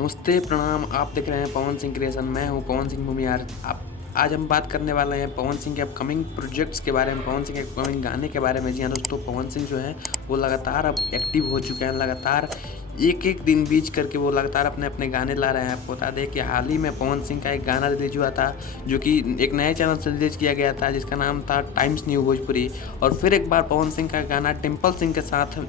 नमस्ते, प्रणाम। आप देख रहे हैं पवन सिंह क्रिएशन। मैं हूं पवन सिंह भूमियार। आप आज हम बात करने वाले हैं पवन सिंह के अपकमिंग प्रोजेक्ट्स के बारे में, पवन सिंह के अपकमिंग गाने के बारे में। जी हाँ दोस्तों, पवन सिंह जो है वो लगातार अब एक्टिव हो चुके हैं। लगातार एक-एक दिन बीच करके वो लगातार अपने-अपने गाने ला रहे हैं। आपको बता दें कि हाल ही में पवन सिंह का एक गाना रिलीज़ हुआ था, जो कि एक नए चैनल से रिलीज़ किया गया था, जिसका नाम था टाइम्स न्यू भोजपुरी। और फिर एक बार पवन सिंह का गाना डिम्पल सिंह के साथ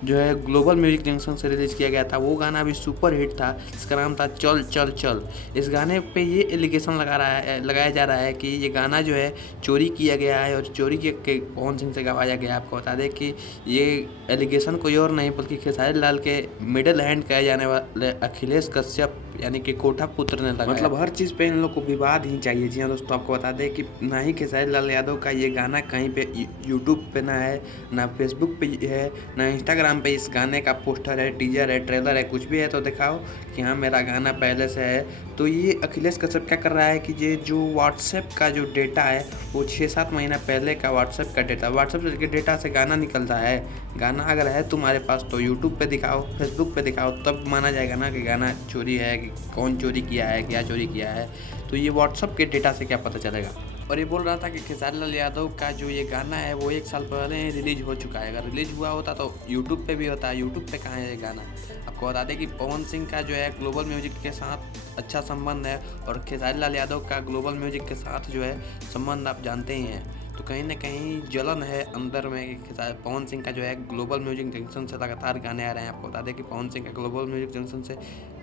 जो है ग्लोबल म्यूजिक जंक्शन से रिलीज़ किया गया था। वो गाना भी सुपर हिट था, इसका नाम था चल चल चल। इस गाने पे ये एलिगेशन लगाया जा रहा है कि ये गाना जो है चोरी किया गया है और चोरी के पवन सिंह से गवाया गया है। आपको बता दें कि ये एलिगेशन कोई और नहीं बल्कि खेसारी लाल के मिडिल हैंड कहे जाने वाले अखिलेश कश्यप यानी कि कोठा पुत्र ने लगाया। मतलब हर चीज़ पे इन लोग को विवाद ही चाहिए। जी हाँ दोस्तों, आपको बता दें कि ना ही खेसारी लाल यादव का ये गाना कहीं पे यूट्यूब पे ना है, ना फेसबुक पे है, ना इंस्टाग्राम पे इस गाने का पोस्टर है, टीजर है, ट्रेलर है। कुछ भी है तो दिखाओ कि हाँ मेरा गाना पहले से है। तो ये अखिलेश कश्यप क्या कर रहा है कि ये जो व्हाट्सएप का जो डेटा है वो 6-7 महीना पहले का व्हाट्सएप का डेटा, व्हाट्सएप के डेटा से गाना निकल रहा है। गाना अगर है तुम्हारे पास तो यूट्यूब पे दिखाओ, फेसबुक पे दिखाओ, तब माना जाएगा ना कि गाना चोरी है, कि कौन चोरी किया है, क्या चोरी किया है। तो ये व्हाट्सएप के डेटा से क्या पता चलेगा। और ये बोल रहा था कि खेसारी लाल यादव का जो ये गाना है वो 1 साल पहले ही रिलीज हो चुका है। अगर रिलीज हुआ होता तो यूट्यूब पे भी होता है, यूट्यूब पे कहाँ है ये गाना। आपको बता दें कि पवन सिंह का जो है ग्लोबल म्यूजिक के साथ अच्छा संबंध है और खेसारी लाल यादव का ग्लोबल म्यूजिक के साथ जो है संबंध आप जानते ही हैं। तो कहीं ना कहीं जलन है अंदर में कि पवन सिंह का जो है ग्लोबल म्यूजिक जंक्शन से लगातार गाने आ रहे हैं। आपको बता दें कि पवन सिंह का ग्लोबल म्यूजिक जंक्शन से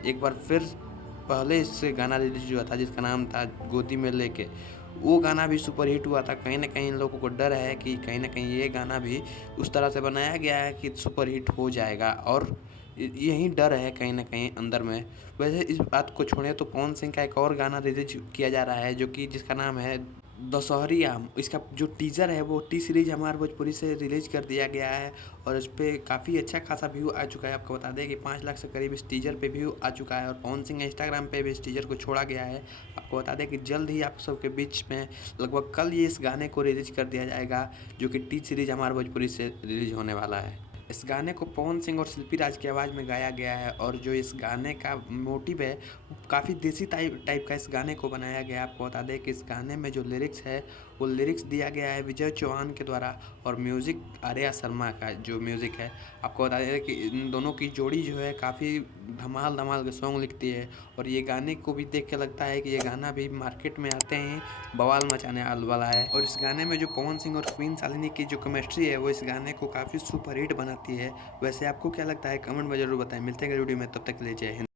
एक बार फिर पहले इससे गाना रिलीज हुआ था जिसका नाम था गोदी में लेके। वो गाना भी सुपर हिट हुआ था। कहीं ना कहीं इन लोगों को डर है कि कहीं ना कहीं ये गाना भी उस तरह से बनाया गया है कि सुपर हिट हो जाएगा, और यही डर है कहीं ना कहीं अंदर में। वैसे इस बात को छोड़े तो पवन सिंह का एक और गाना रिलीज किया जा रहा है जो कि जिसका नाम है दशहरी आम। इसका जो टीज़र है वो टी सीरीज हमारे भोजपुरी से रिलीज कर दिया गया है और इस पर काफ़ी अच्छा खासा व्यू आ चुका है। आपको बता दें कि 5 लाख से करीब इस टीज़र पे व्यू आ चुका है और पवन सिंह इंस्टाग्राम पे भी इस टीज़र को छोड़ा गया है। आपको बता दें कि जल्द ही आप सबके बीच में लगभग कल ये इस गाने को रिलीज कर दिया जाएगा, जो कि टी सीरीज हमारे भोजपुरी से रिलीज होने वाला है। इस गाने को पवन सिंह और शिल्पी राज की आवाज़ में गाया गया है और जो इस गाने का मोटिव है वो काफ़ी देसी टाइप का इस गाने को बनाया गया है। आपको बता दें कि इस गाने में जो लिरिक्स है वो लिरिक्स दिया गया है विजय चौहान के द्वारा और म्यूज़िक आर्या शर्मा का जो म्यूज़िक है। आपको बता दें कि इन दोनों की जोड़ी जो है काफ़ी धमाल धमाल के सॉन्ग लिखती है और ये गाने को भी देख के लगता है कि ये गाना भी मार्केट में आते हैं बवाल मचाने वाला है। और इस गाने में जो पवन सिंह और क्वीन शालिनी की जो केमिस्ट्री है वो इस गाने को काफ़ी सुपर हिट बनाती है। वैसे आपको क्या लगता है कमेंट में ज़रूर बताएं। मिलते हैं अगली वीडियो में, तब तक के लिए जय हिंद।